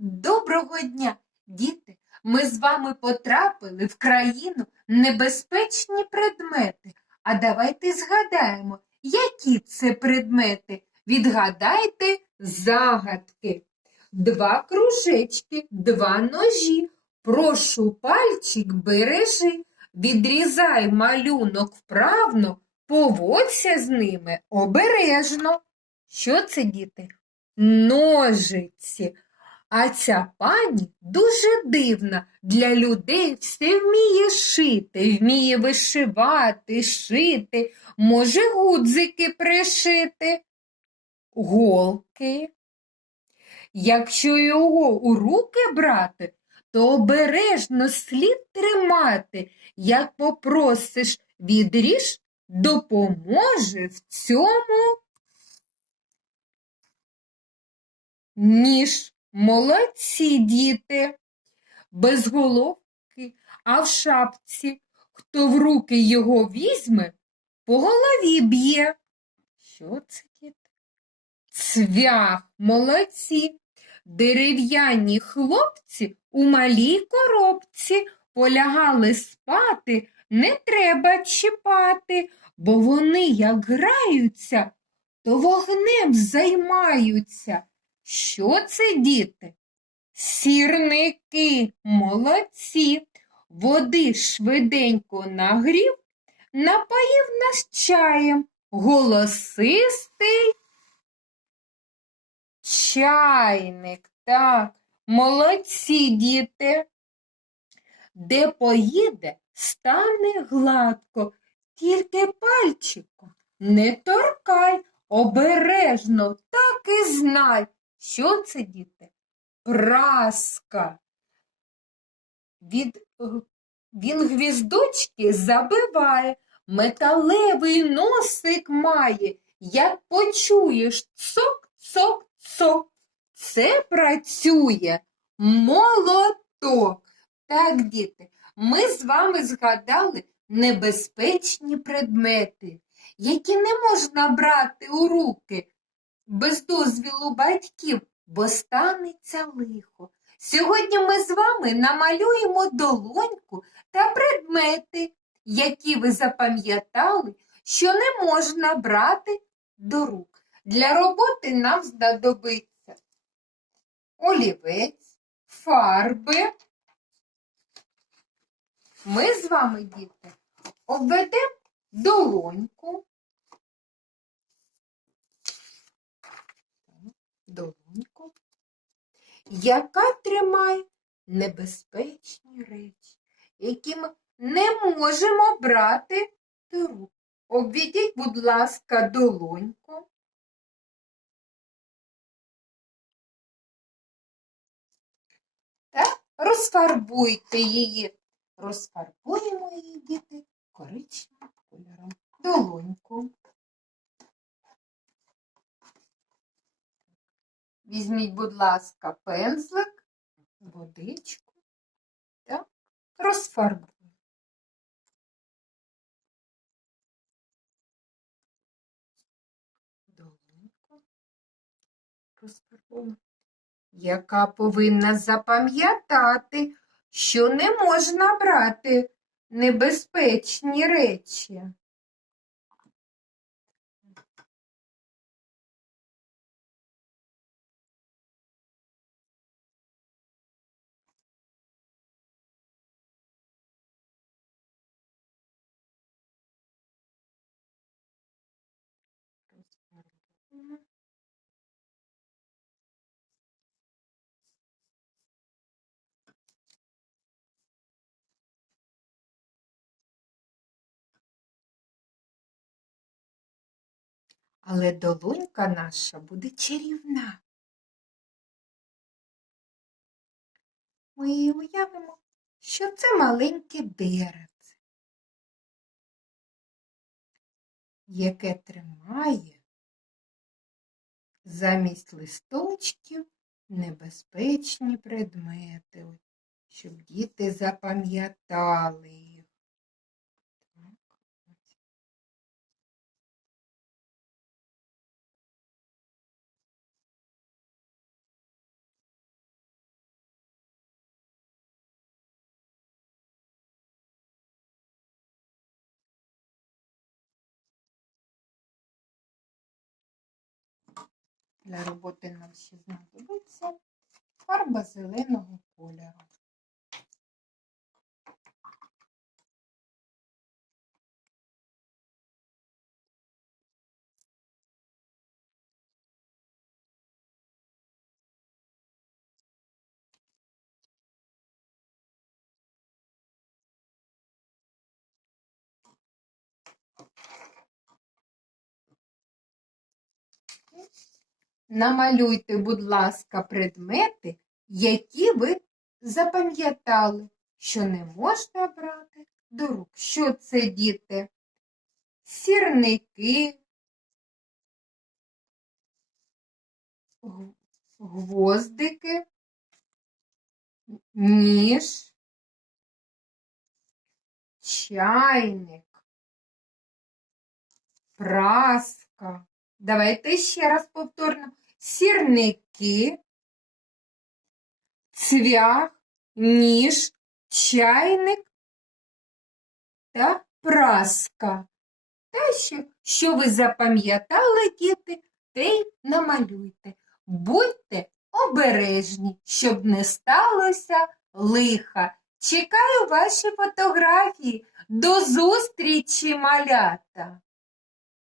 Доброго дня, діти! Ми з вами потрапили в країну небезпечні предмети. А давайте згадаємо, які це предмети. Відгадайте загадки. Два кружечки, два ножі. Прошу пальчик бережи, відрізай малюнок вправно, поводься з ними обережно. Що це, діти? Ножиці. А ця пані дуже дивна для людей все вміє шити, вміє вишивати, шити, може гудзики пришити, голки. Якщо його у руки брати, то обережно слід тримати, як попросиш відріж, допоможе в цьому ніж. Молодці діти, без головки, а в шапці. Хто в руки його візьме, по голові б'є. Що це діти? Цвях, молодці, дерев'яні хлопці у малій коробці полягали спати, не треба чіпати, бо вони, як граються, то вогнем займаються. Що це, діти? Сірники молодці, води швиденько нагрів, напоїв нас чаєм голосистий чайник. Так, молодці діти. Де поїде, стане гладко, тільки пальчиком не торкай, обережно так і знай. Що це, діти? Праска. Від... Е, він гвіздочки забиває, металевий носик має. Як почуєш цок-цок-цок, це працює молоток. Так, діти, ми з вами згадали небезпечні предмети, які не можна брати у руки без дозвілу батьків, бо станеться лихо. Сьогодні ми з вами намалюємо долоньку та предмети, які ви запам'ятали, що не можна брати до рук. Для роботи нам знадобиться олівець, фарби. Ми з вами, діти, обведемо долоньку долоньку, яка тримає небезпечні речі, які ми не можемо брати до рук. Обвідіть, будь ласка, долоньку. Та розфарбуйте її. Розфарбуємо її діти коричневим кольором. Долоньку. Візьміть, будь ласка, пензлик, водичку та розфарбуйте. Долинку розфарбуємо, яка повинна запам'ятати, що не можна брати небезпечні речі. але долонька наша буде чарівна. Ми уявимо, що це маленьке деревце, яке тримає замість листочків небезпечні предмети, щоб діти запам'ятали. для роботи нам ще знадобиться фарба зеленого кольору. Намалюйте, будь ласка, предмети, які ви запам'ятали, що не можна брати до рук. Що це, діти? Сірники, гвоздики, ніж, чайник, праска. Давайте ще раз повторно сірники, цвях, ніж, чайник та праска. Та що ви запам'ятали, діти, те й намалюйте. Будьте обережні, щоб не сталося лиха. Чекаю ваші фотографії. До зустрічі, малята!